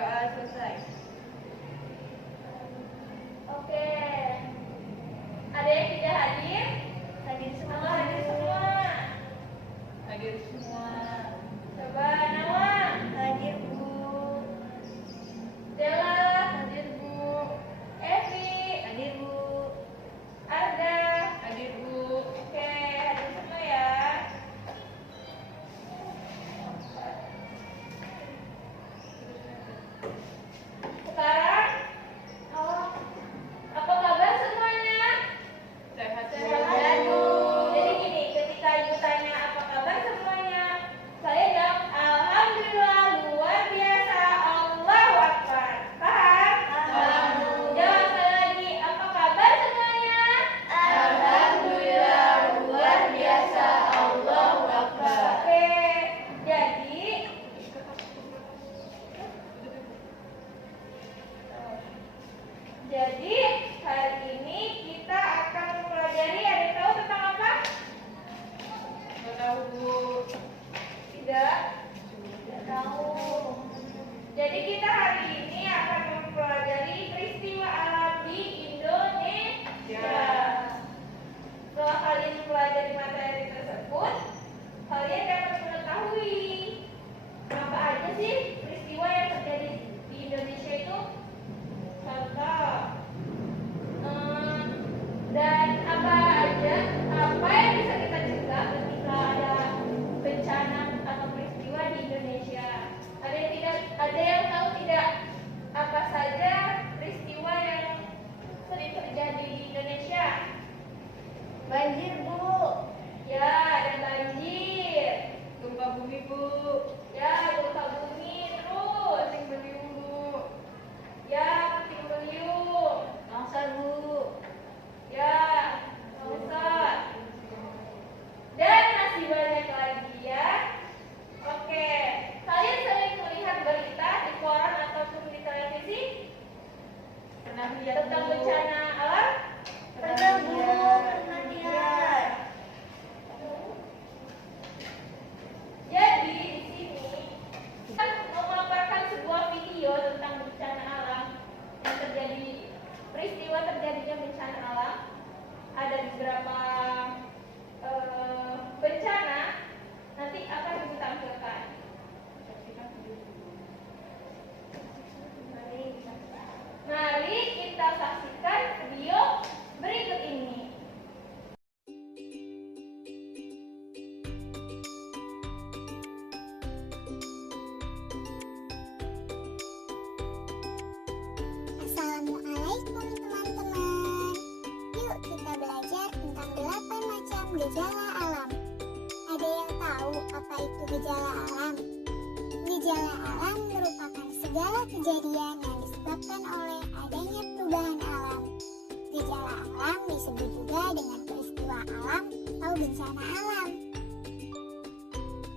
Doa selesai. Oke. Ada yang tidak hadir? Hadir semua. Hadir semua. Hadir semua. Coba Nawang. Hadir Bu. Della. Hadir Bu. Evi. Hadir Bu. Arda. Hadir Bu. Oke, hadir semua ya. Sekarang, apa kabar semuanya? Sehat Sehat Bu. Jadi gini, ketika Ibu tanya apa kabar semuanya, saya jawab alhamdulillah luar biasa, Allahu Akbar. Paham? Paham. Jawab sekali lagi, apa kabar semuanya? Alhamdulillah luar biasa, Allahu Akbar. Oke, jadi hari ini kita akan mempelajari, ada yang tahu tentang apa? Nggak tahu Bu. Tidak tahu. Jadi kita hari ini akan mempelajari peristiwa alam di Indonesia. Setelah kalian mempelajari materi tersebut, kalian dapat mengetahui apa aja sih peristiwa yang terjadi di Indonesia itu. Contoh, dan apa yang bisa kita cegah ketika ada bencana atau peristiwa di Indonesia. Ada yang tahu tidak apa saja peristiwa yang sering terjadi di Indonesia? Banjir Bu. Ya, ada banjir. Gempa bumi Bu. Ya, gempa bumi terus. Puting beliung Bu. Ya, puting beliung. Longsor Bu. Ya, longsor. Dan masih banyak lagi ya. Oke, kalian sering melihat berita di koran ataupun di televisi Pernah lihat tentang Bu. bencana alam? Pernah Bu. Pernah lihat. Jadi di sini kita mau memaparkan sebuah video tentang bencana alam yang terjadi, peristiwa terjadinya bencana alam. Ada beberapa bencana, nanti akan ditampilkan. Mari kita saksikan video berikut ini. Assalamualaikum teman-teman. Yuk kita belajar tentang 8 macam gejala alam. Ada yang tahu apa itu gejala alam? Gejala alam merupakan segala kejadian yang disebabkan oleh adanya perubahan alam. Gejala alam disebut juga dengan peristiwa alam atau bencana alam.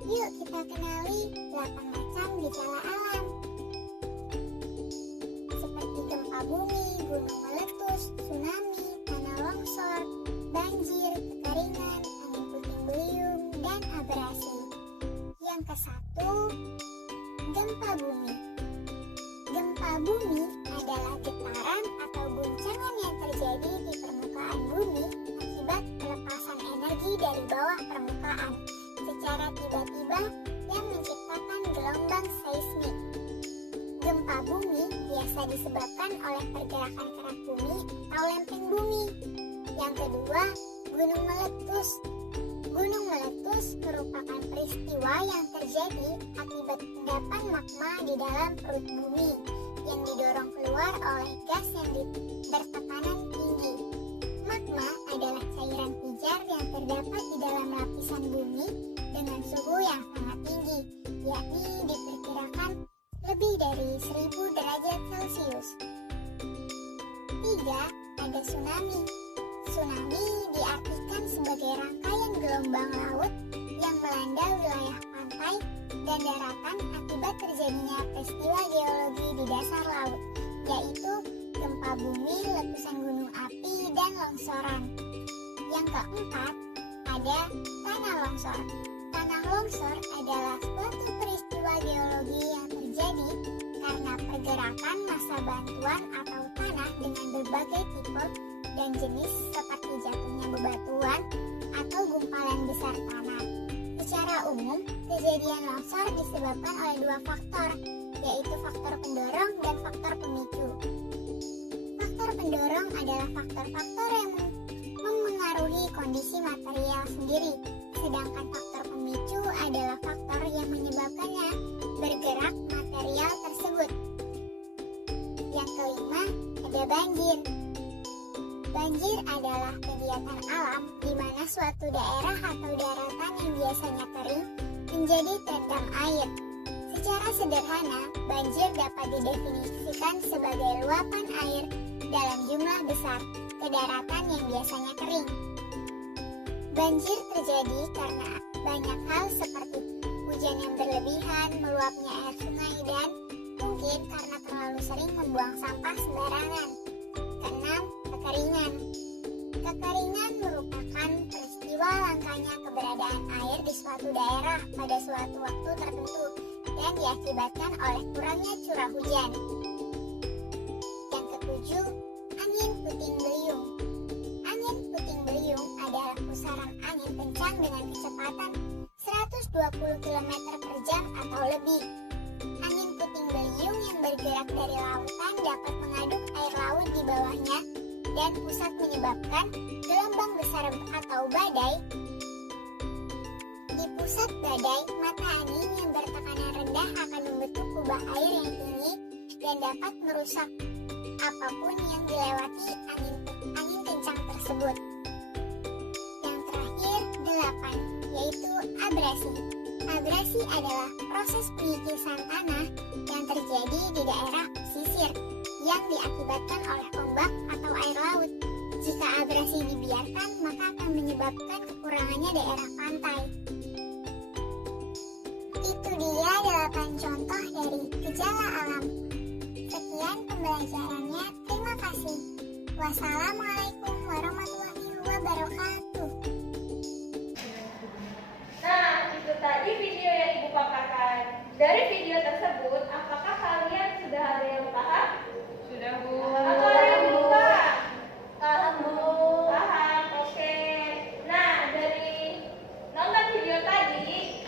Yuk kita kenali 8 macam gejala alam. Seperti gempa bumi, gunung meletus, tsunami, tanah longsor, banjir, kekeringan, angin puting beliung, dan abrasi. Yang ke-1, gempa bumi. Gempa bumi adalah getaran atau guncangan yang terjadi di permukaan bumi akibat pelepasan energi dari bawah permukaan secara tiba-tiba yang menciptakan gelombang seismik. Gempa bumi biasa disebabkan oleh pergerakan kerak bumi atau lempeng bumi. Yang kedua, gunung meletus. Gunung meletus merupakan peristiwa yang terjadi akibat endapan magma di dalam perut bumi yang didorong keluar oleh gas yang bertekanan tinggi. Magma adalah cairan pijar yang terdapat di dalam lapisan bumi dengan suhu yang sangat tinggi, yakni diperkirakan lebih dari 1000 derajat Celcius. 3. Ada tsunami. Tsunami diartikan sebagai rangkaian gelombang laut yang melanda wilayah pantai dan daratan akibat terjadinya peristiwa geologi di dasar laut, yaitu gempa bumi, letusan gunung api, dan longsoran. Yang keempat, ada tanah longsor. Tanah longsor adalah suatu peristiwa geologi yang terjadi karena pergerakan bebatuan atau tanah dengan berbagai tipe dan jenis seperti jatuhnya bebatuan atau gumpalan besar tanah. Secara umum, kejadian longsor disebabkan oleh dua faktor, yaitu faktor pendorong dan faktor pemicu. Faktor pendorong adalah faktor-faktor yang memengaruhi kondisi material sendiri, sedangkan faktor pemicu adalah faktor yang menyebabkannya bergerak material tersebut. Yang kelima, ada banjir. Banjir adalah kegiatan alam di mana suatu daerah atau daratan yang biasanya kering menjadi terendam air. Secara sederhana, banjir dapat didefinisikan sebagai luapan air dalam jumlah besar ke daratan yang biasanya kering. Banjir terjadi karena banyak hal seperti hujan yang berlebihan, meluapnya air sungai, dan mungkin karena terlalu sering membuang sampah sembarangan. Keenam, kekeringan. Kekeringan merupakan peristiwa langkanya keberadaan air di suatu daerah pada suatu waktu tertentu dan diakibatkan oleh kurangnya curah hujan. Yang ketujuh, angin puting beliung. Angin puting beliung adalah pusaran angin kencang dengan kecepatan 120 km per jam atau lebih. Angin puting beliung yang bergerak dari lautan dapat mengaduk air laut di bawahnya dan pusat menyebabkan gelombang besar atau badai. Di pusat badai, mata angin yang bertekanan rendah akan membentuk kubah air yang tinggi dan dapat merusak apapun yang dilewati angin kencang tersebut. Yang terakhir, 8, yaitu abrasi. Abrasi adalah proses pengikisan tanah yang terjadi di daerah pesisir yang diakibatkan oleh ombak atau air laut. Jika abrasi dibiarkan, maka akan menyebabkan kekurangannya daerah pantai. Itu dia 8 contoh dari gejala alam. Sekian pembelajarannya. Terima kasih. Wassalamualaikum warahmatullahi wabarakatuh. Nah, itu tadi video yang Ibu paparkan. Dari video tersebut, apakah kalian sudah ada yang paham? Sudah, Bu. Atau ada yang belum paham? Paham, Bu. Paham, oke. Nah, dari nonton video tadi,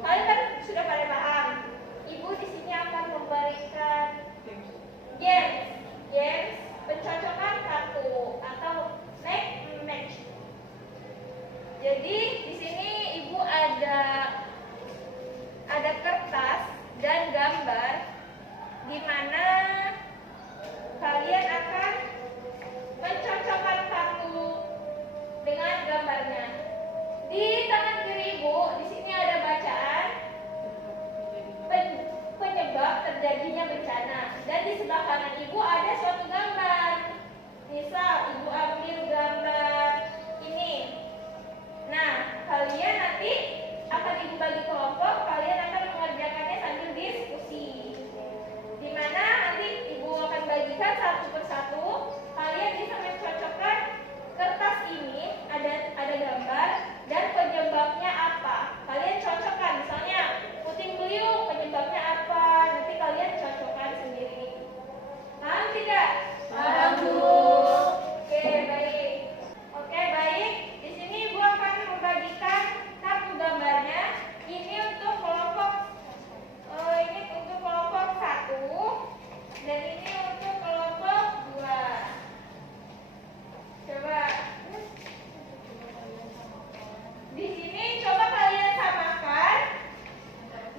kalian kan sudah pada paham. Ibu di sini akan memberikan games pencocokan kartu atau neck match. Jadi di sini Ibu ada kertas dan gambar di mana kalian akan mencocokkan kartu dengan gambarnya. Di tangan kiri Ibu di sini ada bacaan penyebab terjadinya bencana dan di sebelah kanan Ibu ada suatu gambar. Misal Ibu ambil gambar ini. Nah, kalian nanti akan Ibu bagi kelompok, kalian akan mengerjakannya sambil diskusi. Di mana nanti Ibu akan bagikan satu persatu, kalian bisa mencocokkan kertas ini ada gambar dan penyebabnya apa. Kalian cocokkan, misalnya puting beliung penyebabnya apa, nanti kalian cocokkan sendiri. Paham tidak? Paham, Bu. Oke, baik. Oke, baik. Di sini Ibu akan membagikan kartu gambarnya. Ini untuk kelompok 1 dan ini untuk kelompok 2. Coba di sini coba kalian samakan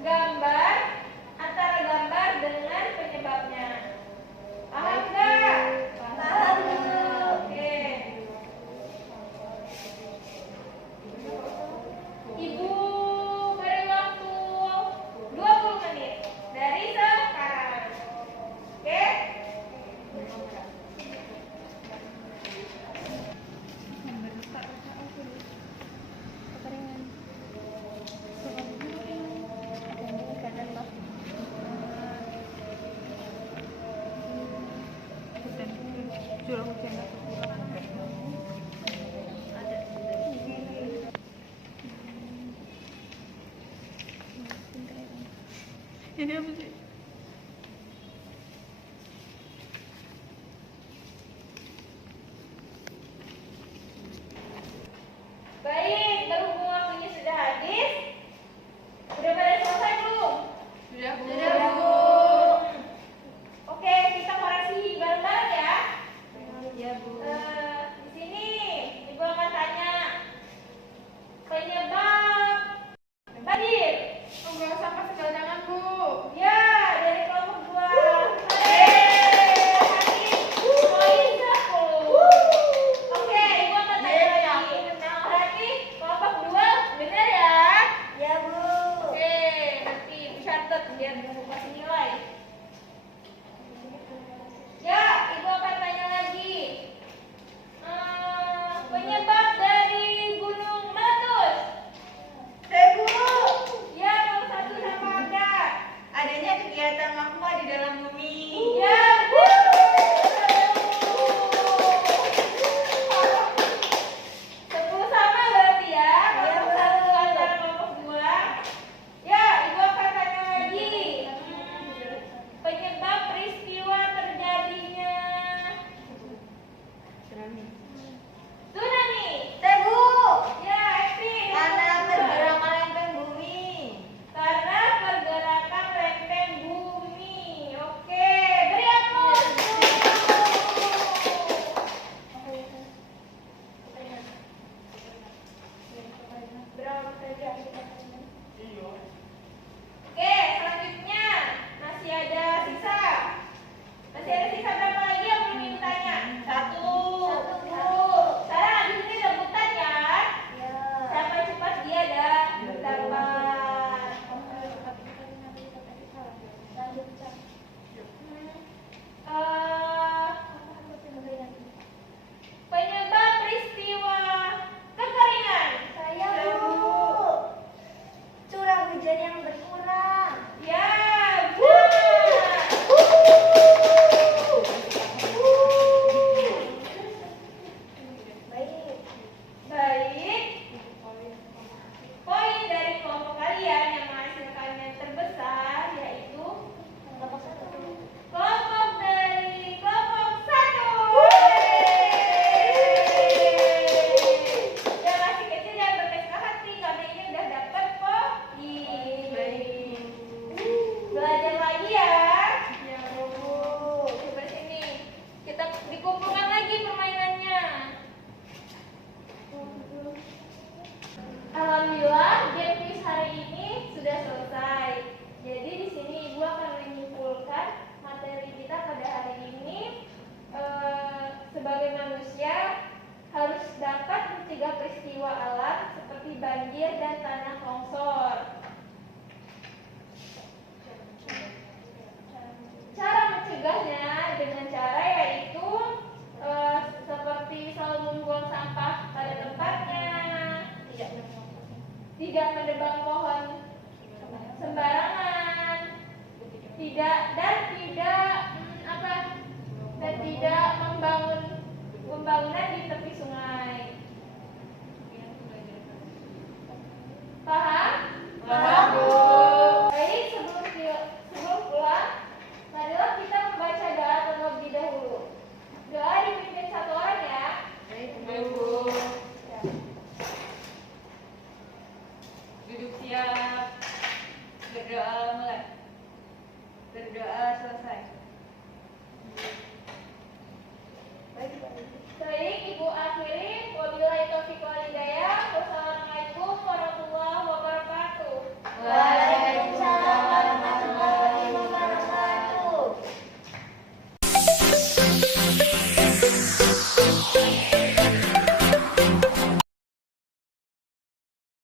gambar antara gambar dengan penyebabnya. Paham nggak? Paham, Bu. Oke. Ibu beri waktu 20 menit dari sekarang. Oke? Curah hujan ini apa sih? Berdoa mulai. Berdoa selesai. Baik, Ibu akhiri